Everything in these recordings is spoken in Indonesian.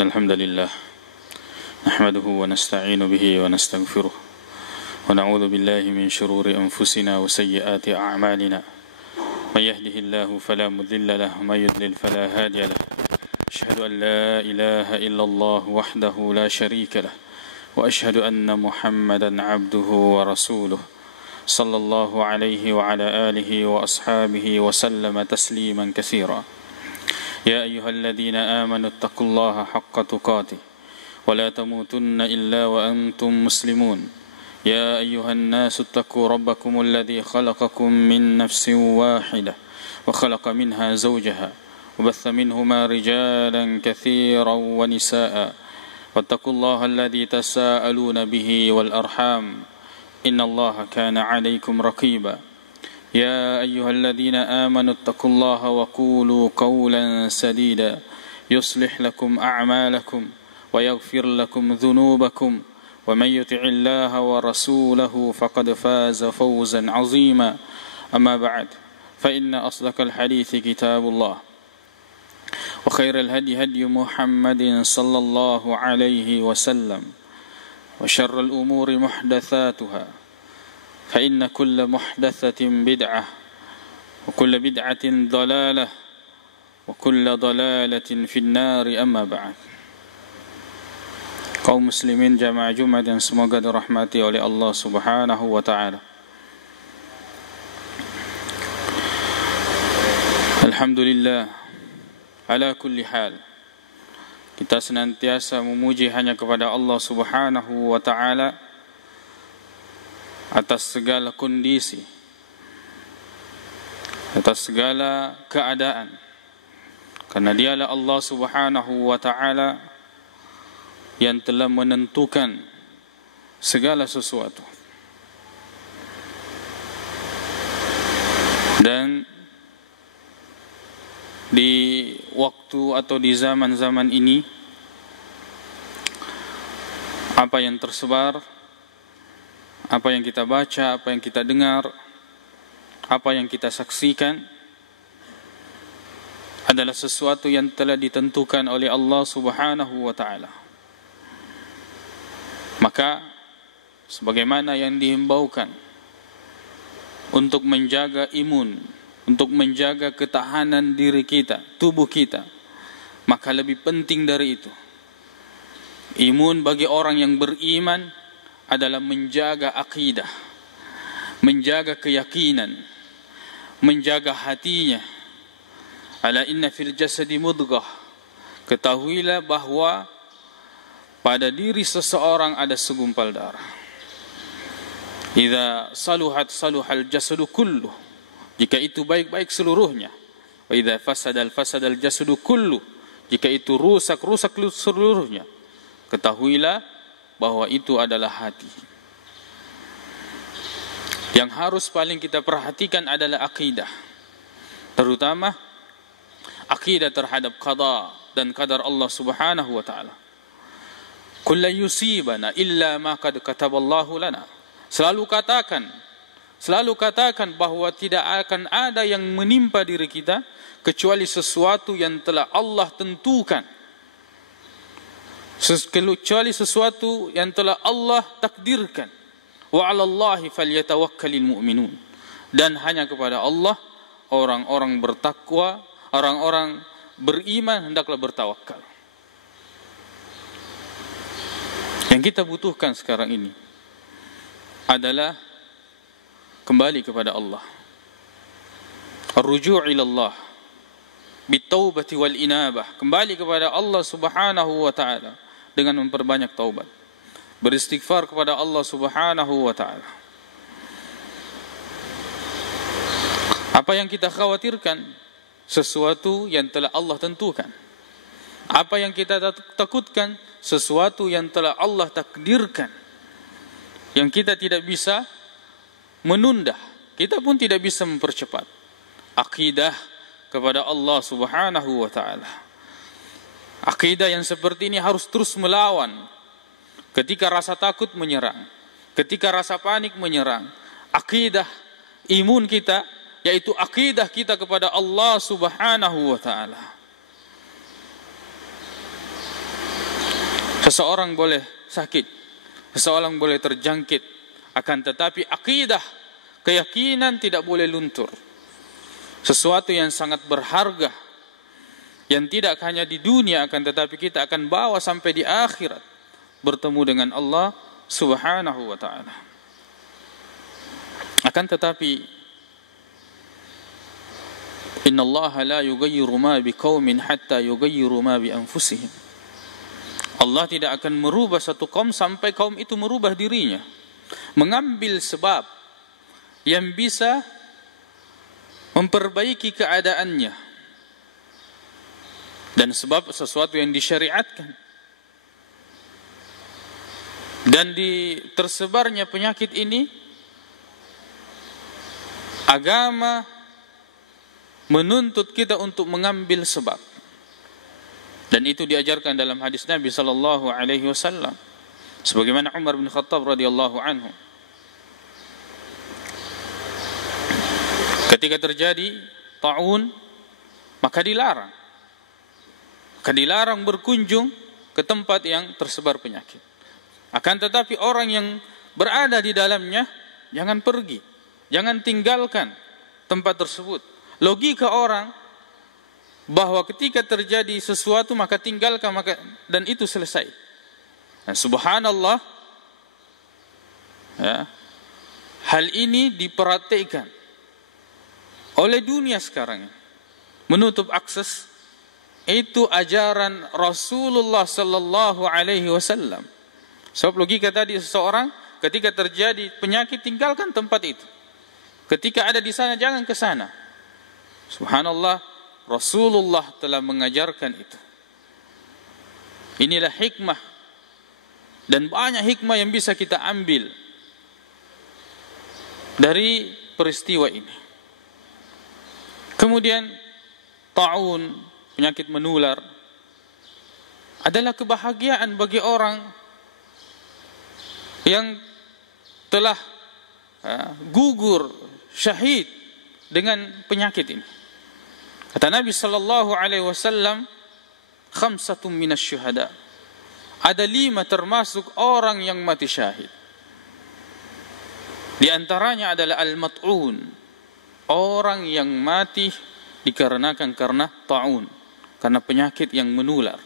إن الحمد لله نحمده ونستعين به ونستغفره ونعوذ بالله من شرور أنفسنا وسيئات أعمالنا من يهده الله فلا مضل له ومن يضلل فلا هادي له أشهد أن لا إله إلا الله وحده لا شريك له وأشهد أن محمدا عبده ورسوله صلى الله عليه وعلى آله وأصحابه وسلم تسليما كثيرا يا أيها الذين آمنوا اتقوا الله حق تقاته ولا تموتن إلا وأنتم مسلمون يا أيها الناس اتقوا ربكم الذي خلقكم من نفس واحدة وخلق منها زوجها وبث منهما رجالا كثيرا ونساء واتقوا الله الذي تساءلون به والأرحام إن الله كان عليكم رقيبا يا أيها الذين آمنوا اتقوا الله وقولوا قولا سديدا يصلح لكم أعمالكم ويغفر لكم ذنوبكم ومن يطع الله ورسوله فقد فاز فوزا عظيما أما بعد فإن أصدق الحديث كتاب الله وخير الهدي هدي محمد صلى الله عليه وسلم وشر الأمور محدثاتها فإن كل محدثة بدعة وكل بدعة ضلالة وكل ضلالة في النار أما بعد. Kaum muslimin jamaah Jumat yang semoga dirahmati oleh Allah Subhanahu wa taala. Alhamdulillah ala kulli hal. Kita senantiasa memuji hanya kepada Allah Subhanahu wa taala atas segala kondisi, atas segala keadaan, karena dialah Allah Subhanahu wa ta'ala yang telah menentukan segala sesuatu. Dan di waktu atau di zaman-zaman ini, apa yang tersebar, apa yang kita baca, apa yang kita dengar, apa yang kita saksikan adalah sesuatu yang telah ditentukan oleh Allah Subhanahu wa taala. Maka sebagaimana yang dihimbaukan untuk menjaga imun, untuk menjaga ketahanan diri kita, tubuh kita, maka lebih penting dari itu, imun bagi orang yang beriman adalah menjaga akidah, menjaga keyakinan, menjaga hatinya. Ala inna fil jasadi mudghah. Ketahuilah bahwa pada diri seseorang ada segumpal darah. Idza saluhat saluhal jasadu kulluh. Jika itu baik-baik seluruhnya. Wa idza fasadal fasadal jasadu kulluh. Jika itu rusak-rusak seluruhnya. Ketahuilah bahwa itu adalah hati. Yang harus paling kita perhatikan adalah akidah, terutama akidah terhadap qada dan qadar Allah Subhanahu wa taala. Kullu yusibana illa ma qad kataballahu lana. Selalu katakan bahwa tidak akan ada yang menimpa diri kita kecuali sesuatu yang telah Allah tentukan, kecuali sesuatu yang telah Allah takdirkan. Wa 'alallahi falyatawakkalul mu'minun. Dan hanya kepada Allah orang-orang bertakwa, orang-orang beriman hendaklah bertawakal. Yang kita butuhkan sekarang ini adalah kembali kepada Allah. Ar-ruju' ila Allah bitaubati wal inabah. Kembali kepada Allah Subhanahu wa taala dengan memperbanyak taubat, beristighfar kepada Allah Subhanahu wa taala. Apa yang kita khawatirkan sesuatu yang telah Allah tentukan. Apa yang kita takutkan sesuatu yang telah Allah takdirkan. Yang kita tidak bisa menunda, kita pun tidak bisa mempercepat. Akidah kepada Allah Subhanahu wa taala. Akidah yang seperti ini harus terus melawan ketika rasa takut menyerang, ketika rasa panik menyerang. Akidah imun kita, yaitu akidah kita kepada Allah Subhanahu wa taala. Seseorang boleh sakit, seseorang boleh terjangkit, akan tetapi akidah, keyakinan tidak boleh luntur. Sesuatu yang sangat berharga, yang tidak hanya di dunia, akan tetapi kita akan bawa sampai di akhirat, bertemu dengan Allah Subhanahu wa ta'ala. Akan tetapi innallaha la yughayyiru ma biqaumin hatta yughayyiru ma bi anfusihim. Allah tidak akan merubah satu kaum sampai kaum itu merubah dirinya, mengambil sebab yang bisa memperbaiki keadaannya. Dan sebab sesuatu yang disyariatkan. Dan di tersebarnya penyakit ini, agama menuntut kita untuk mengambil sebab. Dan itu diajarkan dalam hadis Nabi sallallahu alaihi wasallam, sebagaimana Umar bin Khattab radhiyallahu anhu. Ketika terjadi ta'un, maka dilarang. Maka dilarang berkunjung ke tempat yang tersebar penyakit. Akan tetapi orang yang berada di dalamnya jangan pergi, jangan tinggalkan tempat tersebut. Logika orang bahwa ketika terjadi sesuatu maka tinggalkan, dan itu selesai. Dan subhanallah, ya, hal ini diperhatikan oleh dunia sekarang, menutup akses itu ajaran Rasulullah sallallahu alaihi wasallam. Sebab logika tadi, seseorang ketika terjadi penyakit tinggalkan tempat itu. Ketika ada di sana jangan ke sana. Subhanallah, Rasulullah telah mengajarkan itu. Inilah hikmah, dan banyak hikmah yang bisa kita ambil dari peristiwa ini. Kemudian ta'un, penyakit menular, adalah kebahagiaan bagi orang yang telah gugur, syahid dengan penyakit ini. Kata Nabi sallallahu alaihi wasallam, khamsatun minasy syuhada. Ada 5 termasuk orang yang mati syahid. Di antaranya adalah al-mat'un, orang yang mati dikarenakan karena ta'un, karena penyakit yang menular.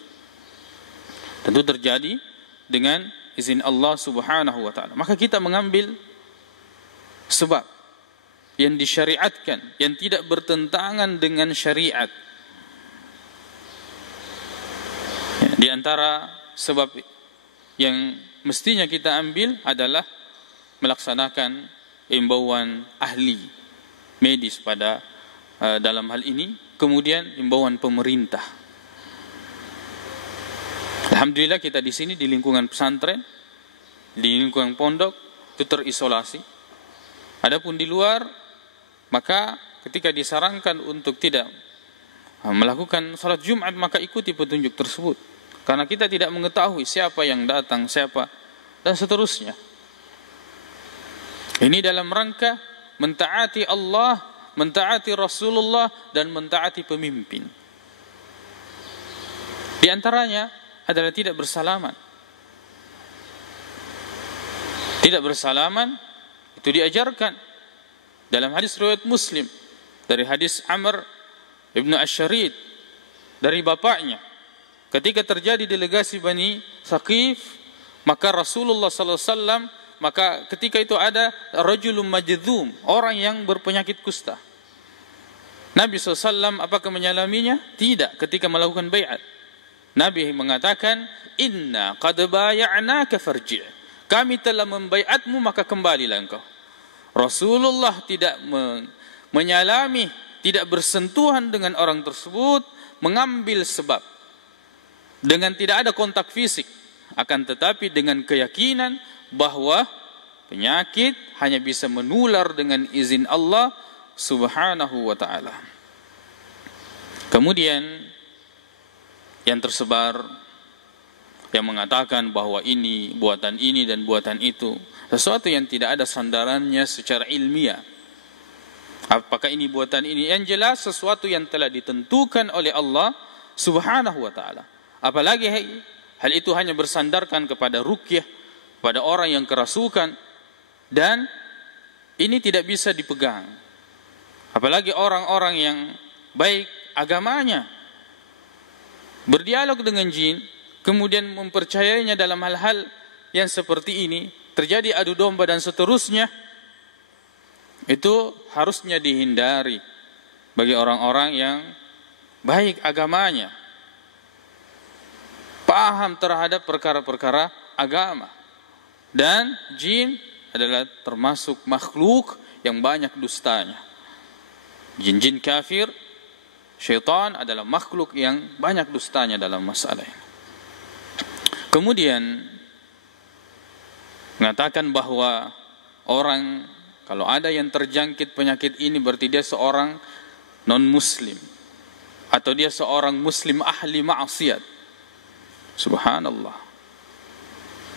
Tentu terjadi dengan izin Allah Subhanahu wa ta'ala. Maka kita mengambil sebab yang disyariatkan, yang tidak bertentangan dengan syariat. Di antara sebab yang mestinya kita ambil adalah melaksanakan imbauan ahli medis pada dalam hal ini, kemudian imbauan pemerintah. Alhamdulillah kita di sini di lingkungan pesantren, di lingkungan pondok itu terisolasi. Adapun di luar, maka ketika disarankan untuk tidak melakukan salat Jumat, maka ikuti petunjuk tersebut. Karena kita tidak mengetahui siapa yang datang, siapa, dan seterusnya. Ini dalam rangka mentaati Allah, mentaati Rasulullah, dan mentaati pemimpin. Di antaranya adalah tidak bersalaman. Tidak bersalaman itu diajarkan dalam hadis riwayat Muslim dari hadis Amr ibnu Ash-Sharid dari bapaknya. Ketika terjadi delegasi Bani Thaqif, maka Rasulullah sallallahu alaihi wasallam, maka ketika itu ada rajulun majdzum, orang yang berpenyakit kusta. Nabi SAW apakah menyalaminya? Tidak, ketika melakukan bai'at. Nabi mengatakan, inna qad baya'naka farji'. Kami telah membaiatmu, maka kembalilah engkau. Rasulullah tidak menyalami, tidak bersentuhan dengan orang tersebut, mengambil sebab. Dengan tidak ada kontak fisik, akan tetapi dengan keyakinan bahwa penyakit hanya bisa menular dengan izin Allah Subhanahu wa ta'ala. Kemudian yang tersebar yang mengatakan bahwa ini buatan ini dan buatan itu, sesuatu yang tidak ada sandarannya secara ilmiah. Apakah ini buatan ini? Yang jelas sesuatu yang telah ditentukan oleh Allah Subhanahu wa ta'ala. Apalagi Hal itu hanya bersandarkan kepada ruqyah, pada orang yang kerasukan, dan ini tidak bisa dipegang. Apalagi orang-orang yang baik agamanya, berdialog dengan jin, kemudian mempercayainya dalam hal-hal yang seperti ini, terjadi adu domba dan seterusnya, itu harusnya dihindari bagi orang-orang yang baik agamanya, paham terhadap perkara-perkara agama. Dan jin adalah termasuk makhluk yang banyak dustanya. Jin-jin kafir, syaitan adalah makhluk yang banyak dustanya dalam masalah ini. Kemudian mengatakan bahwa orang kalau ada yang terjangkit penyakit ini berarti dia seorang non-muslim atau dia seorang muslim ahli maksiat. Subhanallah.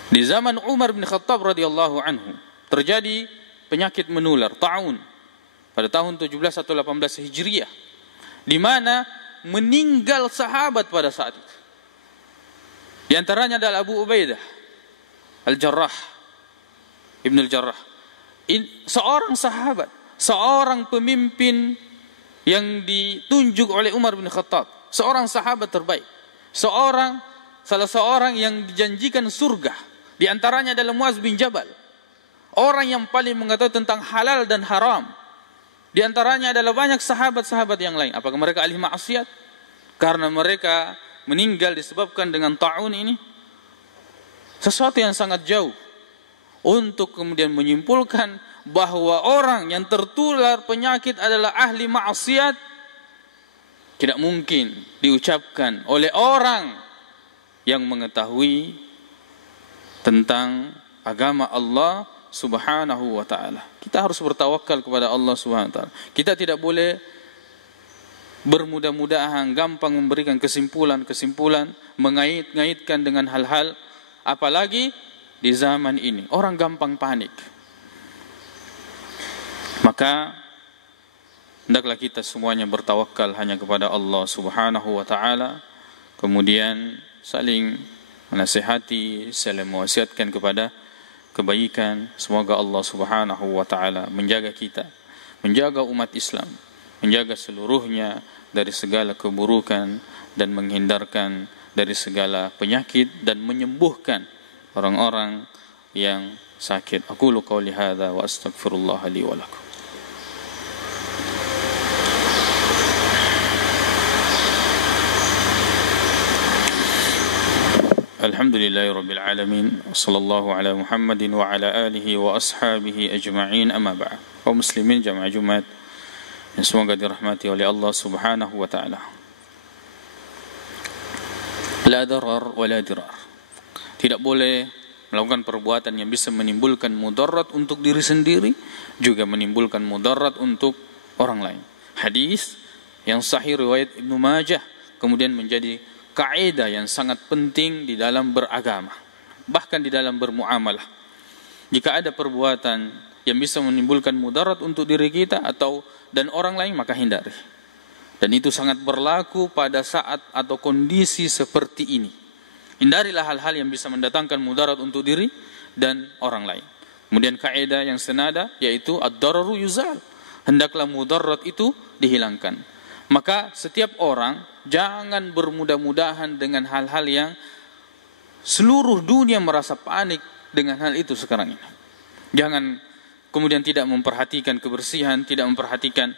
Di zaman Umar bin Khattab radhiyallahu anhu terjadi penyakit menular, ta'un, pada tahun 17 atau 18 Hijriah, di mana meninggal sahabat pada saat itu. Di antaranya adalah Abu Ubaidah Al-Jarrah, Ibn Al-Jarrah. Seorang sahabat, seorang pemimpin yang ditunjuk oleh Umar bin Khattab, seorang sahabat terbaik, salah seorang yang dijanjikan surga. Di antaranya adalah Muaz bin Jabal, orang yang paling mengetahui tentang halal dan haram. Di antaranya adalah banyak sahabat-sahabat yang lain. Apakah mereka ahli maksiat karena mereka meninggal disebabkan dengan ta'un ini? Sesuatu yang sangat jauh untuk kemudian menyimpulkan bahwa orang yang tertular penyakit adalah ahli maksiat tidak mungkin diucapkan oleh orang yang mengetahui tentang agama Allah Subhanahu wa ta'ala. Kita harus bertawakal kepada Allah Subhanahu wa ta'ala. Kita tidak boleh bermudah-mudahan, gampang memberikan kesimpulan-kesimpulan, mengait-ngaitkan dengan hal-hal, apalagi di zaman ini orang gampang panik. Maka hendaklah kita semuanya bertawakal hanya kepada Allah Subhanahu wa ta'ala, kemudian saling menasihati, saling mewasiatkan kepada kebaikan. Semoga Allah Subhanahu wa ta'ala menjaga kita, menjaga umat Islam, menjaga seluruhnya dari segala keburukan dan menghindarkan dari segala penyakit dan menyembuhkan orang-orang yang sakit. Aqulu qawli hadza wa astaghfirullah li wa lakum. Alhamdulillahi rabbil alamin, sallallahu ala Muhammadin wa ala alihi wa ashabihi ajma'in, amma ba'd. Kaum muslimin jamaah Jumat yang semoga dirahmati oleh Allah Subhanahu wa ta'ala. La darar wa la dirar. Tidak boleh melakukan perbuatan yang bisa menimbulkan mudarat untuk diri sendiri, juga menimbulkan mudarat untuk orang lain. Hadis yang sahih riwayat Ibnu Majah kemudian menjadi kaidah yang sangat penting di dalam beragama, bahkan di dalam bermuamalah. Jika ada perbuatan yang bisa menimbulkan mudarat untuk diri kita dan orang lain, maka hindari. Dan itu sangat berlaku pada saat atau kondisi seperti ini. Hindarilah hal-hal yang bisa mendatangkan mudarat untuk diri dan orang lain. Kemudian kaidah yang senada yaitu ad-dararu yuzal. Hendaklah mudarat itu dihilangkan. Maka setiap orang jangan bermudah-mudahan dengan hal-hal yang seluruh dunia merasa panik dengan hal itu sekarang ini. Jangan kemudian tidak memperhatikan kebersihan, tidak memperhatikan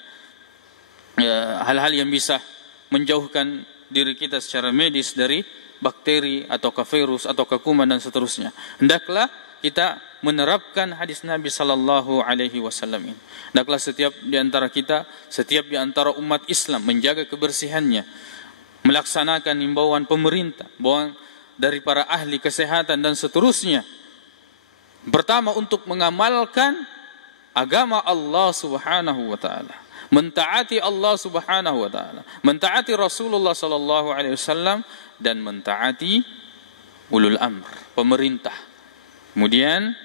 hal-hal yang bisa menjauhkan diri kita secara medis dari bakteri atau virus atau kuman dan seterusnya. Hendaklah kita menerapkan hadis Nabi sallallahu alaihi wasallam ini. Hendaklah setiap di antara kita, setiap di antara umat Islam menjaga kebersihannya, melaksanakan himbauan pemerintah, himbauan dari para ahli kesehatan dan seterusnya. Pertama, untuk mengamalkan agama Allah Subhanahu wa taala, mentaati Allah Subhanahu wa taala, mentaati Rasulullah sallallahu alaihi wasallam dan mentaati ulul amr, pemerintah. Kemudian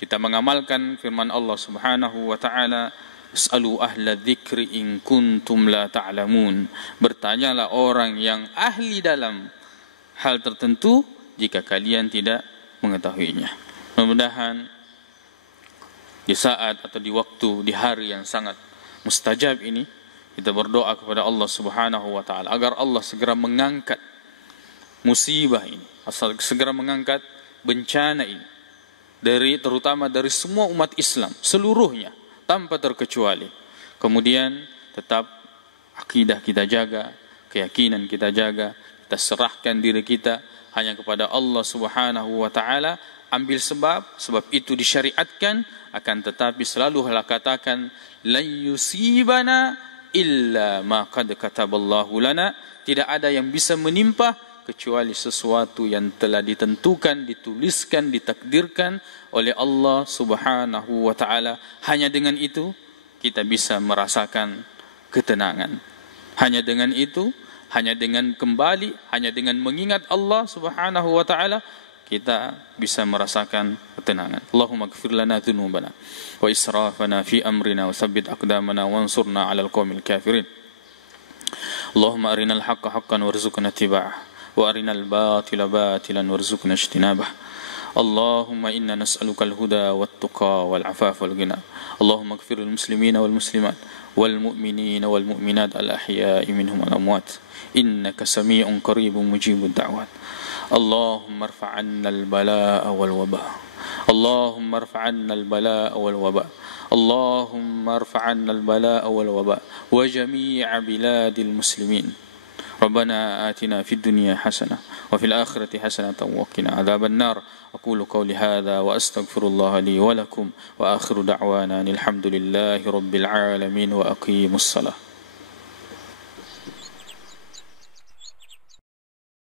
kita mengamalkan firman Allah Subhanahu wa taala, "As'alu ahla dzikri in kuntum la ta'lamun." Bertanyalah orang yang ahli dalam hal tertentu jika kalian tidak mengetahuinya. Mudah-mudahan di saat atau di waktu, di hari yang sangat mustajab ini, kita berdoa kepada Allah Subhanahu wa taala agar Allah segera mengangkat musibah ini, segera mengangkat bencana ini terutama dari semua umat Islam seluruhnya tanpa terkecuali. Kemudian tetap akidah kita jaga, keyakinan kita jaga, kita serahkan diri kita hanya kepada Allah Subhanahu wa taala, ambil sebab itu disyariatkan, akan tetapi selalu katakan lan yusibana illa ma qad kataballahu lana, tidak ada yang bisa menimpa kecuali sesuatu yang telah ditentukan, dituliskan, ditakdirkan oleh Allah Subhanahu wa taala. Hanya dengan itu kita bisa merasakan ketenangan. Hanya dengan itu, hanya dengan kembali, hanya dengan mengingat Allah Subhanahu wa taala, kita bisa merasakan ketenangan. Allahumma ighfir lana dhunubana wa israfana fi amrina wa tsabbit aqdamana wansurna 'alal qaumil kafirin. Allahumma arinal haqqa haqqan warzuqna ittiba'ah wa arinal batila batilan warzuqna ijtinabah. Allahumma inna nas'aluka al-huda wat-tuqa wal-'afafa wal-ghina. Allahumma ighfir lil muslimina wal muslimat wal mu'minina wal mu'minat al-ahya'i minhum wal amwat innaka sami'un qaribun mujibud da'wat. اللهم ارفع عنا البلاء والوباء اللهم ارفع عنا البلاء والوباء اللهم ارفع عنا البلاء والوباء وجميع بلاد المسلمين. ربنا آتنا في الدنيا حسنة وفي الآخرة حسنة وقنا عذاب النار. أقول قولي هذا وأستغفر الله لي ولكم وآخر دعوانا الحمد لله رب العالمين وأقيموا الصلاة.